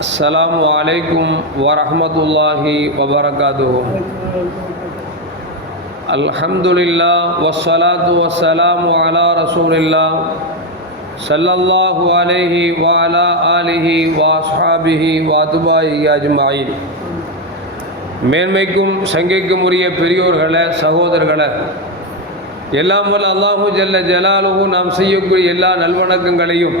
அஸ்லாம் வலைக்கும் வரமத்துல்லாஹி வபரகாது அல்ஹம்துலில்லா வசலாத்து வசலாம் அலா ரசூலில்லா சல்லல்லாஹு அலைஹி வாலா ஆலிஹி வாஸ்ஹாபிஹி வாதுபாயி அஜ்மாயின் மேன்மைக்கும் சங்கைக்கும் உரிய பெரியோர்களை சகோதரர்களை எல்லாம் வல்ல அல்லாஹு ஜல்ல ஜலாலுவும் நாம் செய்யக்கூடிய எல்லா நல்வணக்கங்களையும்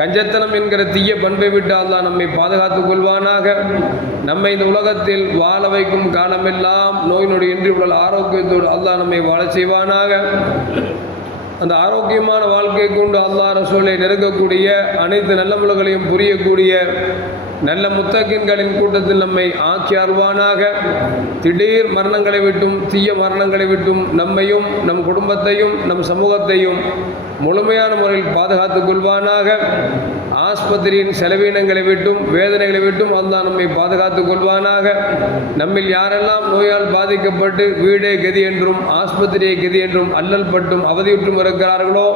கஞ்சத்தனம் என்கிற தீய பண்பை விட்டு அல்லாஹ் நம்மை பாதுகாத்துக் கொள்வானாக. நம்மை இந்த உலகத்தில் வாழ வைக்கும் காலமெல்லாம் நோய் நொடி இன்றி உடல் ஆரோக்கியத்தோடு அல்லாஹ் நம்மை வாழ செய்வானாக. அந்த ஆரோக்கியமான வாழ்க்கை கொண்டு அல்லாஹ் ரசூலை நெருங்கக்கூடிய அனைத்து நல்ல முறைகளையும் புரியக்கூடிய நல்ல முத்தகின்களின் கூட்டத்தில் நம்மை ஆக்கி அருவானாக திடீர் மரணங்களை விட்டும் தீய மரணங்களை விட்டும் நம்மையும் நம் குடும்பத்தையும் நம் சமூகத்தையும் முழுமையான முறையில் பாதுகாத்துக் கொள்வானாக. ஆஸ்பத்திரியின் செலவீனங்களை விட்டும் வேதனைகளை விட்டும் அல்லாஹ் நம்மை பாதுகாத்துக் கொள்வானாக. நம்மில் யாரெல்லாம் நோயால் பாதிக்கப்பட்டு வீடே கதி என்றும் ஆஸ்பத்திரியை கதி என்றும் அல்லல் பட்டும் அவதியுற்றும் இருக்கிறார்களோ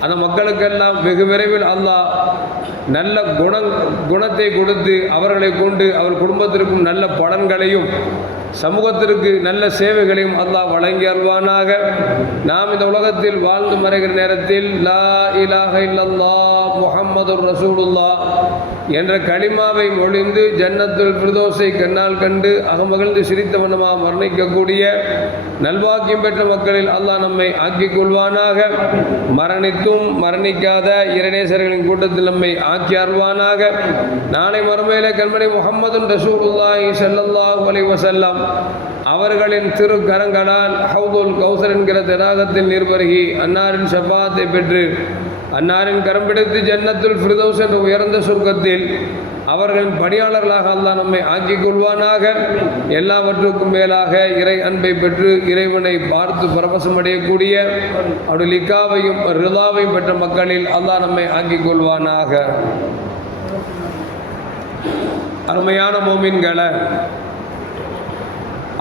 அந்த மக்களுக்கெல்லாம் வெகு விரைவில் அல்லாஹ் நல்ல குணங் குணத்தை கொடுத்து அவர்களை கொண்டு அவர் குடும்பத்திற்கும் நல்ல பலன்களையும் சமூகத்திற்கு நல்ல சேவைகளையும் அல்லாஹ் வழங்கி அல்வானாக நாம் இந்த உலகத்தில் வாழ்ந்து மறைகிற நேரத்தில் லா இலாக இல்லல்லா முஹம்மது ரசூலுல்லா என்ற களிமாவை மொழிந்து ஜன்னத்துல் பிரதோசை கண்ணால் கண்டு அகமகிழ்ந்து சிரித்த வண்ணமாக மரணிக்கக்கூடிய நல்வாக்கியம் பெற்ற மக்களில் அல்லாஹ் நம்மை ஆக்கிக் கொள்வானாக. மரணித்தும் மரணிக்காத இரணேசர்களின் கூட்டத்தில் நம்மை ஆக்கி அருவானாக நாளை மறுமையில கண்மணி முகமது ரசூலுல்லாஹி ஸல்லல்லாஹு அலி வஸல்லம் அவர்களின் திரு கரங்களால் ஹவுதுல் கௌசர் என்கிற தடாகத்தில் நிர்வருகி அன்னாரின் செவ்வாத்தை பெற்று அன்னாரின் கரம் பிடித்து ஜன்னத்துல் ஃபிரிதோஸ் என்ற உயர்ந்த சொர்க்கத்தில் அவர்களின் பணியாளர்களாக அல்லாஹ் நம்மை ஆக்கிக் கொள்வானாக. எல்லாவற்றுக்கும் மேலாக இறை அன்பை பெற்று இறைவனை பார்த்து பரவசமடையக்கூடிய அவருடைய லிக்காவையும் ரிதாவையும் பெற்ற மக்களில் அல்லாஹ் நம்மை ஆக்கிக் கொள்வானாக. அருமையான மோமின்களை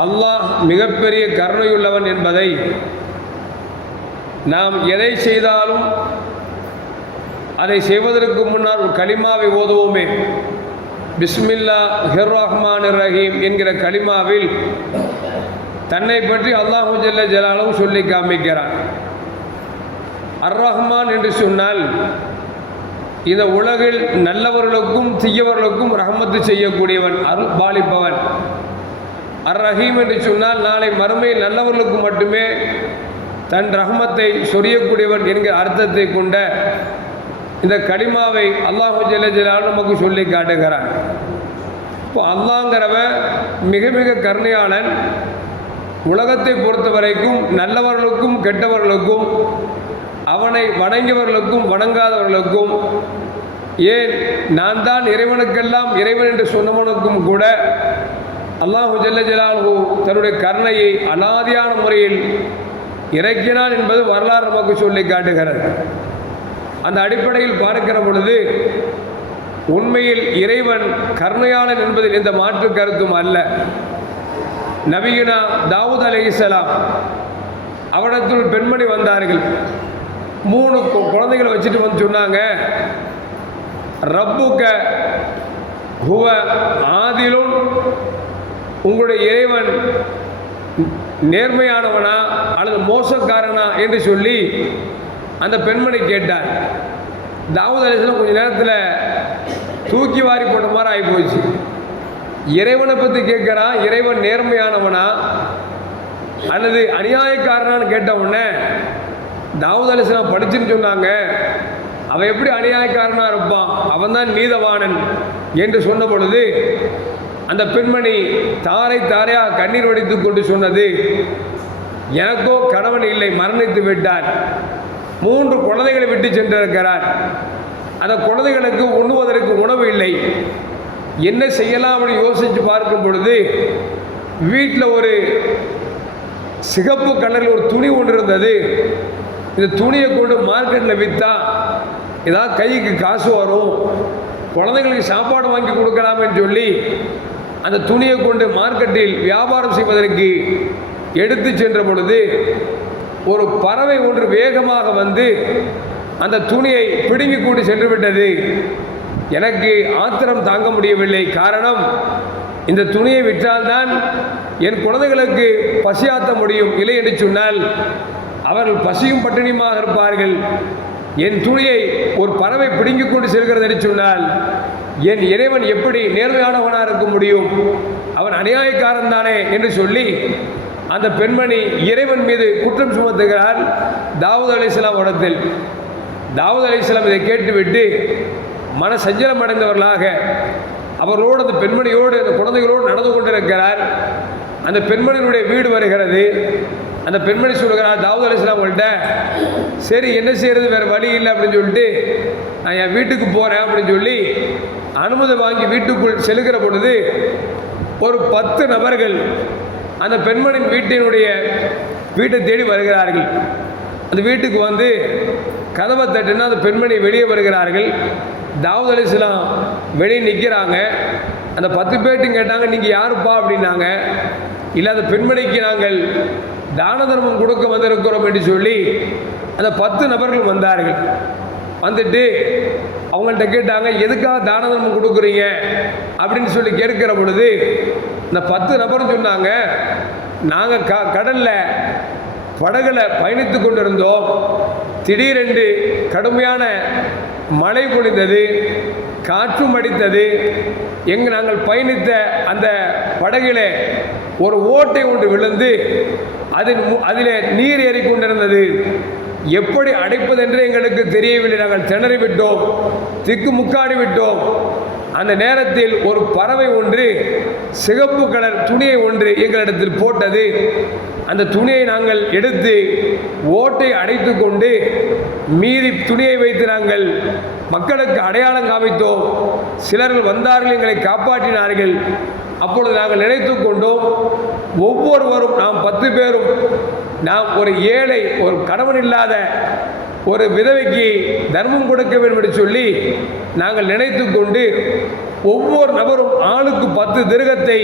அல்லாஹ் மிகப்பெரிய கருணையுள்ளவன் என்பதை நாம் எதை செய்தாலும் அதை செய்வதற்கு முன்னால் ஒரு கலிமாவை ஓதுவோமே. பிஸ்மில்லா ஹிர் ரஹ்மான் ரஹீம் என்கிற கலிமாவில் தன்னை பற்றி அல்லாஹு ஜல்ல ஜலாலும் சொல்லி காமிக்கிறான். அர் ரஹ்மான் என்று சொன்னால் இந்த உலகில் நல்லவர்களுக்கும் தீயவர்களுக்கும் ரஹமத்து செய்யக்கூடியவன் அருள் பாலிப்பவன் அர் ரஹீம் என்று சொன்னால் நாளை மறுமை நல்லவர்களுக்கு மட்டுமே தன் ரஹமத்தை சொரியக்கூடியவன் என்கிற அர்த்தத்தை கொண்ட இந்த கலிமாவை அல்லாஹு ஜெல்லஜலால் நமக்கு சொல்லி காட்டுகிறான். இப்போ அல்லாங்கிறவன் மிக மிக கருணையாளன். உலகத்தை பொறுத்த வரைக்கும் நல்லவர்களுக்கும் கெட்டவர்களுக்கும் அவனை வணங்கியவர்களுக்கும் வணங்காதவர்களுக்கும் ஏன் நான் தான் இறைவனுக்கெல்லாம் இறைவன் என்று சொன்னவனுக்கும் கூட அல்லாஹு ஜல்ல ஜலாலு தன்னுடைய கருணையை அனாதியான முறையில் இறக்கினான் என்பது வரலாறு நமக்கு சொல்லி காட்டுகிறது. அந்த அடிப்படையில் பார்க்கிற பொழுது உண்மையில் இறைவன் கருணையாளன் என்பதில் எந்த மாற்று கருத்தும் அல்ல. நபியுனா தாவூத் அலி இஸ்லாம் அவடத்தில் பெண்மணி வந்தார்கள். மூணு கு- குழந்தைகளை வச்சுட்டு வந்து சொன்னாங்க ரப்புக்க ஹுவ ஆதிலும் உங்களுடைய இறைவன் நேர்மையானவனா அல்லது மோசக்காரனா என்று சொல்லி அந்த பெண்மணி கேட்டார். தாவூத் அலிஸ்லாம் கொஞ்சம் நேரத்தில் தூக்கி வாரி போட்ட மாதிரி ஆகி போச்சு. இறைவனை பற்றி கேட்குறான் இறைவன் நேர்மையானவனா அல்லது அநியாயக்காரனான்னு கேட்ட உடனே தாவூத் அலிஸ்லாம் படிச்சுன்னு சொன்னாங்க. அவன் எப்படி அநியாயக்காரனாக இருப்பான்? அவன் தான் நீதவானன் என்று சொன்ன பொழுது அந்த பெண்மணி தாரை தாரையாக கண்ணீர் வடித்து கொண்டு சொன்னது எனக்கோ கணவன் இல்லை மரணித்து விட்டார். மூன்று குழந்தைகளை விட்டு சென்றிருக்கிறார். அந்த குழந்தைகளுக்கு உண்ணுவதற்கு உணவு இல்லை. என்ன செய்யலாம்? அப்படின்னு யோசித்து பார்க்கும் பொழுது வீட்டில் ஒரு சிகப்பு கலரில் ஒரு துணி ஒன்று இருந்தது. இந்த துணியை கொண்டு மார்க்கெட்டில் விற்றா ஏதாவது கைக்கு காசு வரும் குழந்தைங்களுக்கு சாப்பாடு வாங்கி கொடுக்கலாமேன்னு சொல்லி அந்த துணியை கொண்டு மார்க்கெட்டில் வியாபாரம் செய்வதற்கு எடுத்து சென்ற பொழுது ஒரு பறவை ஒன்று வேகமாக வந்து அந்த துணியை பிடுங்கி கூட்டி சென்று விட்டது எனக்கு ஆத்திரம் தாங்க முடியவில்லை. காரணம் இந்த துணியை விற்றால்தான் என் குழந்தைகளுக்கு பசியாத்த முடியும். இல்லை என்று சொன்னால் அவர்கள் பசியும் பட்டினியுமாக இருப்பார்கள். என் துணியை ஒரு பறவை பிடுங்கி கொண்டு செல்கிறது என்று சொன்னால் என் இறைவன் எப்படி நேர்மையானவனாக இருக்க முடியும்? அவன் அநியாயக்காரன் தானே என்று சொல்லி அந்த பெண்மணி இறைவன் மீது குற்றம் சுமத்துகிறார் தாவூத் அலிஸ்லாம் இடத்தில் தாவூத் அலிஸ்லாம் இதை கேட்டுவிட்டு மன சஞ்சலம் அடைந்தவர்களாக அவரோடு அந்த பெண்மணியோடு அந்த குழந்தைகளோடு நடந்து கொண்டிருக்கிறார். அந்த பெண்மணியினுடைய வீடு வருகிறது. அந்த பெண்மணி சொல்கிறார் தாவூத் அலிஸ்லாம் அவங்கள்ட்ட சரி என்ன செய்யறது? வேறு வழி இல்லை அப்படின்னு சொல்லிட்டு நான் என் வீட்டுக்கு போகிறேன் அப்படின்னு சொல்லி அனுமதி வாங்கி வீட்டுக்குள் செல்கிற பொழுது ஒரு பத்து நபர்கள் அந்த பெண்மணியின் வீட்டினுடைய வீட்டை தேடி வருகிறார்கள். அந்த வீட்டுக்கு வந்து கதவை தட்டுனா அந்த பெண்மணி வெளியே வருகிறார்கள். தாவூத் அலிஸ்லாம் வெளியே நிற்கிறாங்க அந்த பத்து பேர்ட்டும் கேட்டாங்க நீங்கள் யாருப்பா? அப்படின்னாங்க. இல்லை அந்த பெண்மணிக்கு நாங்கள் தான தர்மம் கொடுக்க வந்திருக்கிறோம் என்று சொல்லி அந்த பத்து நபர்கள் வந்தார்கள். வந்துட்டு அவங்கள்ட்ட கேட்டாங்க எதுக்காக தான தர்மம் கொடுக்குறீங்க? அப்படின்னு சொல்லி கேட்கிற பொழுது இந்த பத்து நபரும் சொன்னாங்க நாங்கள் க கடலில் படகுல பயணித்து கொண்டிருந்தோம். திடீரென்று கடுமையான மழை பொழிந்தது காற்றும் அடித்தது. எங்கு நாங்கள் பயணித்த அந்த படகிலே ஒரு ஓட்டை ஒன்று விழுந்து அதில் மு- அதிலே நீர் ஏறிக்கொண்டிருந்தது. எப்படி அடைப்பதென்று எங்களுக்கு தெரியவில்லை. நாங்கள் திணறிவிட்டோம் திக்கு முக்காடி விட்டோம். அந்த நேரத்தில் ஒரு பறவை ஒன்று சிகப்பு கலர் துணியை ஒன்று எங்களிடத்தில் போட்டது. அந்த துணியை நாங்கள் எடுத்து ஓட்டை அடைத்து கொண்டு மீதி துணியை வைத்து நாங்கள் மக்களுக்கு அடையாளம் காமித்தோம். சிலர்கள் வந்தார்கள் எங்களை காப்பாற்றினார்கள். அப்பொழுது நாங்கள் நினைத்து கொண்டோம் ஒவ்வொருவரும் நாம் பத்து பேரும் நாம் ஒரு ஏழை ஒரு கணவன் இல்லாத ஒரு விதவைக்கு தர்மம் கொடுக்க வேண்டும் என்று சொல்லி நாங்கள் நினைத்து கொண்டு ஒவ்வொரு நபரும் ஆளுக்கு பத்து திருகத்தை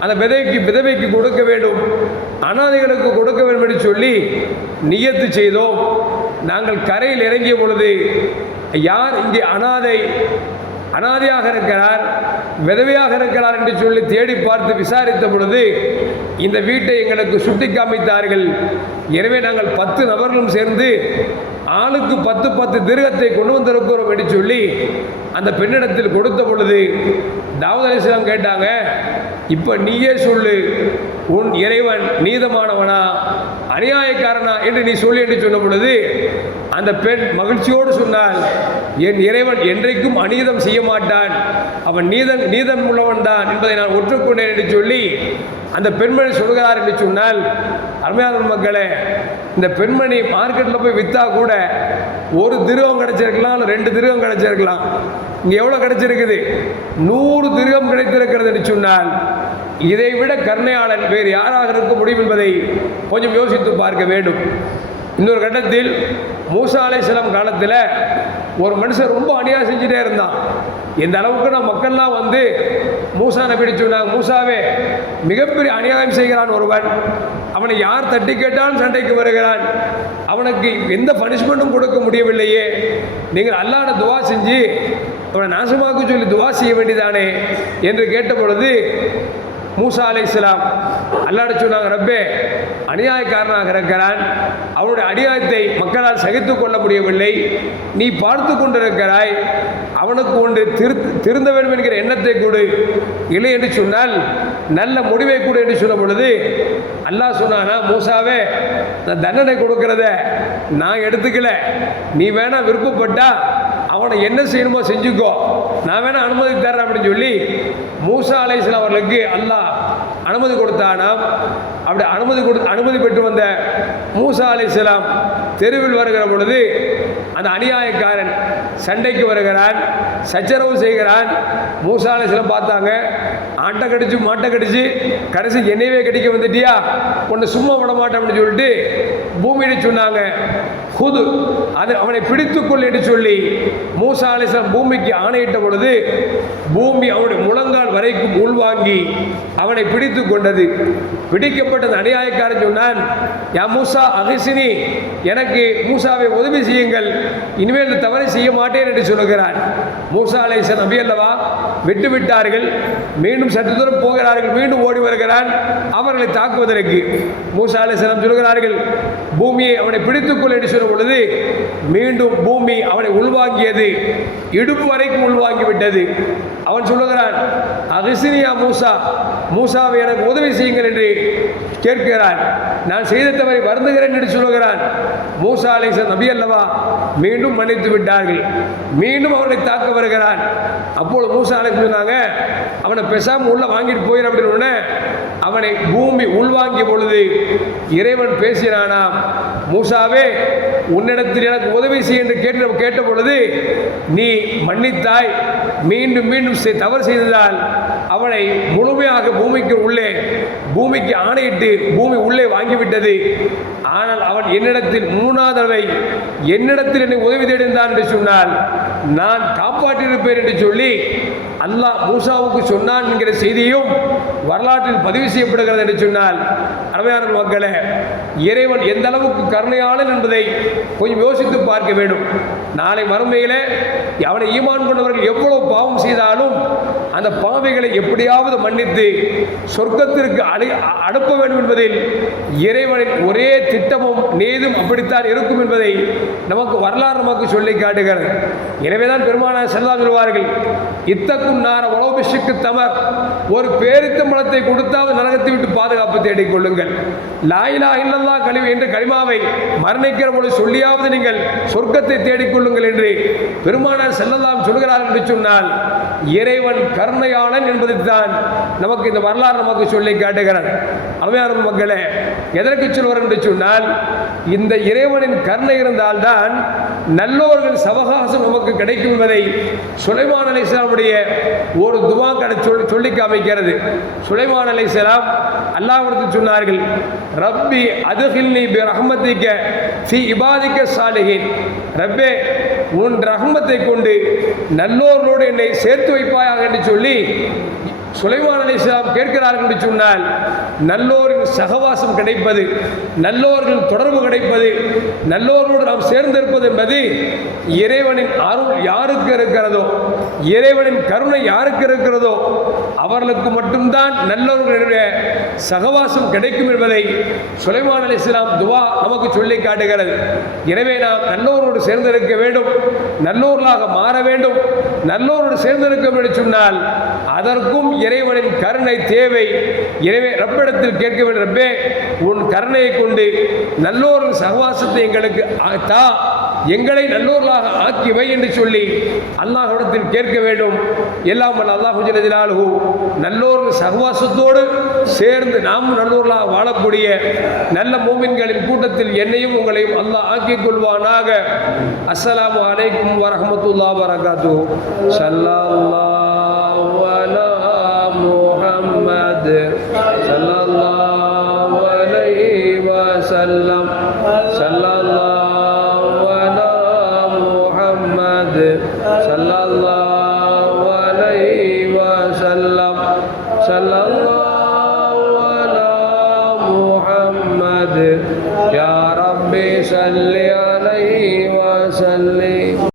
அந்த விதைக்கு விதவைக்கு கொடுக்க வேண்டும் அனாதைகளுக்கு கொடுக்க வேண்டும் என்று சொல்லி நியத்து செய்தோம். நாங்கள் கரையில் இறங்கிய பொழுது யார் இங்கே அனாதை அனாதையாக இருக்கிறார் விதவையாக இருக்கிறார் என்று சொல்லி தேடி பார்த்து விசாரித்த பொழுது இந்த வீட்டை எங்களுக்கு சுட்டி காமித்தார்கள். எனவே நாங்கள் பத்து நபர்களும் சேர்ந்து ஆளுக்கு பத்து பத்து திருகத்தை கொண்டு வந்திருக்கிறோம் என்று சொல்லி அந்த பெண்ணிடத்தில் கொடுத்த பொழுது தாவூத் அலிஸ்லாம் கேட்டாங்க இப்போ நீயே சொல்லு உன் இறைவன் நீதமானவனா? அநியாயக்காரனா என்று நீ சொல்லி என்று சொன்ன பொழுது அந்த பெண் மகிழ்ச்சியோடு சொன்னால் என் இறைவன் என்றைக்கும் அநீதம் செய்ய மாட்டான். அவன் நீதன் நீதன் உள்ளவன் தான் என்பதை நான் ஒற்றுக்கொண்டேன் என்று சொல்லி அந்த பெண்மணி சொல்கிறார் என்று சொன்னால் அருமையான மக்களே இந்த பெண்மணி மார்க்கெட்டில் போய் விற்றா கூட ஒரு திருகம் கிடச்சிருக்கலாம் இல்லை ரெண்டு திருகம் கிடச்சிருக்கலாம். இங்கே எவ்வளோ கிடச்சிருக்குது? நூறு திருகம் கிடைத்திருக்கிறது என்று சொன்னால் இதை விட கருணையாளன் வேறு யாராக இருக்க முடியும் என்பதை கொஞ்சம் யோசித்து பார்க்க வேண்டும். இன்னொரு கட்டத்தில் மூசா அலைஹிஸ்ஸலாம் காலத்தில் ஒரு மனுஷன் ரொம்ப அநியாயம் செஞ்சுட்டே இருந்தான். இந்த அளவுக்கு நான் மக்கள்லாம் வந்து மூசா நபி சொன்னாங்க மூசாவே மிகப்பெரிய அநியாயம் செய்கிறான் ஒருவன். அவனை யார் தட்டி கேட்டாலும் சண்டைக்கு வருகிறான். அவனுக்கு எந்த பனிஷ்மெண்ட்டும் கொடுக்க முடியவில்லையே. நீங்கள் அல்லாட துவா செஞ்சு அவனை நாசமாக்க சொல்லி துவா செய்ய வேண்டியதானே என்று கேட்ட பொழுது மூசா அலை இஸ்லாம் அல்லாட சொன்னாங்க ரப்பே அநியாயக்காரனாக இருக்கிறான். அவனுடைய அநியாயத்தை மக்களால் சகித்து கொள்ள முடியவில்லை. நீ பார்த்து கொண்டிருக்கிறாய். அவனுக்கு ஒன்று திரு திருந்த வேண்டும் என்கிற எண்ணத்தை கொடு. இல்லை என்று சொன்னால் நல்ல முடிவை கொடு என்று சொன்ன பொழுது அல்லாஹ் சொன்னானா மூசாவே நான் தண்டனை கொடுக்கறத நான் எடுத்துக்கல. நீ வேணா விருப்பப்பட்டா அவனை என்ன செய்யணுமோ செஞ்சுக்கோ. நான் வேணால் அனுமதி தரேன் அப்படின்னு சொல்லி மூசா அலைஸ்லாம் அவர்களுக்கு அல்லாஹ் அனுமதி கொடுத்தானாம். அப்படி அனுமதி கொடு அனுமதி பெற்று வந்த மூசா அலைசலாம் தெருவில் வருகிற பொழுது அந்த அநியாயக்காரன் சண்டைக்கு வருகிறான் சச்சரவு செய்கிறான். மூசா அலைசலம் பார்த்தாங்க ஆட்டை கடிச்சு மாட்டை கடிச்சு கடைசி என்னையவே கடிக்க வந்துட்டியா? உன்னை சும்மா விட மாட்டேன் அப்படின்னு சொல்லிட்டு பூமியிட சொன்னாங்க. ஹுது அது அவனை பிடித்துக்கொள் என்று சொல்லி மூசா அலிஸ்லாம் பூமிக்கு ஆணையிட்ட பொழுது பூமி அவனுடைய முழங்கால் வரைக்கும் உள்வாங்கி அவனை பிடித்து கொண்டது. பிடிக்கப்பட்டது அநியாயக்காரன் சொன்னான் யா மூசா அகிசினி எனக்கு மூசாவை உதவி செய்யுங்கள். இனிமேல் தவறை செய்ய மாட்டேன் என்று சொல்லுகிறான் மூசா அலைசன் நபி அல்லவா விட்டு விட்டார்கள் மீண்டும் சற்று தூரம் போகிறார்கள். மீண்டும் ஓடி வருகிறான் அவர்களை தாக்குவதற்கு மூசா அலைசனம் சொல்கிறார்கள் பூமியை அவனை பிடித்துக்கொள் என்று சொல்லும் பொழுது மீண்டும் பூமி அவனை உள்வாங்கியது. இடுப்பு வரைக்கும் உள்வாங்கி விட்டது அவன் சொல்லுகிறான் அகிசினியா மூசா மூசாவை எனக்கு உதவி செய்யுங்கள் என்று கேட்கிறான். நான் செய்த தவறை வருந்துகிறேன் என்று சொல்லுகிறான். மூசா அலைசன் நபி அல்லவா மீண்டும் மன்னித்து விட்டார்கள். மீண்டும் அவனை தாக்க வருகிறான். அப்போது மூசா அலை சொன்னாங்க அவனை பெசாமல் உள்ளே வாங்கிட்டு போயிடும் அப்படின்னு அவனை பூமி உள்வாங்கிய பொழுது இறைவன் பேசினானா மூசாவே உன்னிடத்தில் எனக்கு உதவி செய்ய என்று கேட்டு கேட்ட பொழுது நீ மன்னித்தாய். மீண்டும் மீண்டும் செய்- தவறு செய்ததால் அவனை முழுமையாக பூமிக்கு உள்ளே பூமிக்கு ஆணையிட்டு பூமி உள்ளே வாங்கிவிட்டது. ஆனால் அவன் என்னிடத்தில் மூணாவது என்னிடத்தில் என்னை உதவி தேடிந்தான் என்று சொன்னால் நான் காப்பாற்றியிருப்பேன் என்று சொல்லி அல்லாஹ் மூசாவுக்கு சொன்னான் என்கிற செய்தியும் வரலாற்றில் பதிவு செய்யப்படுகிறது என்று சொன்னால் அருமையான மக்களே இறைவன் எந்த அளவுக்கு கருணையாளன் என்பதை கொஞ்சம் யோசித்து பார்க்க வேண்டும். நாளை மறுமையிலே அவனை ஈமான் கொண்டவர்கள் எவ்வளவு பாவம் செய்தாலும் அந்த பாவைகளை எப்படியாவது மன்னித்து சொர்க்கத்திற்கு அழை அனுப்ப வேண்டும் என்பதில் இறைவனின் ஒரே திட்டமும் நீதும் அப்படித்தான் இருக்கும் என்பதை நமக்கு வரலாறு நமக்கு சொல்லி காட்டுகிறது. எனவேதான் பெருமானார் செல்லா சொல்வார்கள் இத்தக்கும் நார உலோபிஷுக்கு தமர். ஒரு பேரித்த கொடுத்தாவது நரகத்தை விட்டு பாதுகாப்பு தேடிக் கொள்ளுங்கள். லாயிலா இல்லல்லா கழிவு என்ற கலிமாவை மரணிக்கிற பொழுது சொல்லியாவது நீங்கள் சொர்க்கத்தை தேடிக்கொள்ளுங்கள் என்று பெருமானார் செல்லலாம் சொல்கிறார் என்று சொன்னால் இறைவன் கருணையாளன் என்பதை தான் நமக்கு இந்த வரலாறு நமக்கு சொல்லி காட்டுகிறார் அருமையான மக்களே எதற்கு சொல்வார் என்று சொன்னால் இந்த இறைவனின் கருணை இருந்தால்தான் நல்லோர்கள் சவகாசம் நமக்கு கிடைக்கும் என்பதை சுலைமான் அலைஹிஸ்ஸலாமுடைய ஒரு துவா கடை சொல்லி சொல்லி காமிக்கிறது. சுலைமான் அலைஹிஸ்ஸலாம் அல்லாஹ்விடத்தில் சொன்னார்கள் ரப்பி அதுகில்னி பி ரஹ்மத்திக்க சி இபாதிக்க சாலிகின் ரப்பே உன் ரஹ்மத்தை கொண்டு நல்லோர்களோடு என்னை சேர்த்து வைப்பாயாக என்று சொல்லி சுலைமான் அலிஸ்லாம் கேட்கிறார்கள் என்று சொன்னால் நல்லோரின் சகவாசம் கிடைப்பது நல்லோர்கள் தொடர்பு கிடைப்பது நல்லோரோடு நாம் சேர்ந்திருப்பது என்பது இறைவனின் அருள் யாருக்கு இருக்கிறதோ இறைவனின் கருணை யாருக்கு இருக்கிறதோ அவர்களுக்கு மட்டும்தான் நல்லவர்களுடைய சகவாசம் கிடைக்கும் என்பதை சுலைமான் அலிஸ்லாம் துவா நமக்கு சொல்லி காட்டுகிறது. எனவே நாம் நல்லோரோடு சேர்ந்திருக்க வேண்டும். நல்லோர்களாக மாற வேண்டும். நல்லோரோடு சேர்ந்திருக்க வேண்டும் சொன்னால் அதற்கும் இறைவனின் கருணை தேவை. எனவே ரப்பிடத்தில் கேட்க வேண்டும் ரப்பே உன் கருணையை கொண்டு நல்லோரின் சகவாசத்தை எங்களுக்கு ஆ- தா எங்களை நல்லோர்களாக ஆக்கி வை என்று சொல்லி அல்லாஹிடத்தில் கேட்க வேண்டும். எல்லாம் வல்ல அல்லாஹு ஜல்லஜலாலுஹு நல்லோர்கள் சகவாசத்தோடு சேர்ந்து நாம் நல்லோர்களாக வாழக்கூடிய நல்ல மூமின்களின் கூட்டத்தில் என்னையும் உங்களையும் அல்லாஹ் ஆக்கிக் கொள்வானாக. அஸ்ஸலாமு அலைக்கும் வரஹ்மத்துல்லாஹி வரகாத்து ஸல்லல்லாஹு.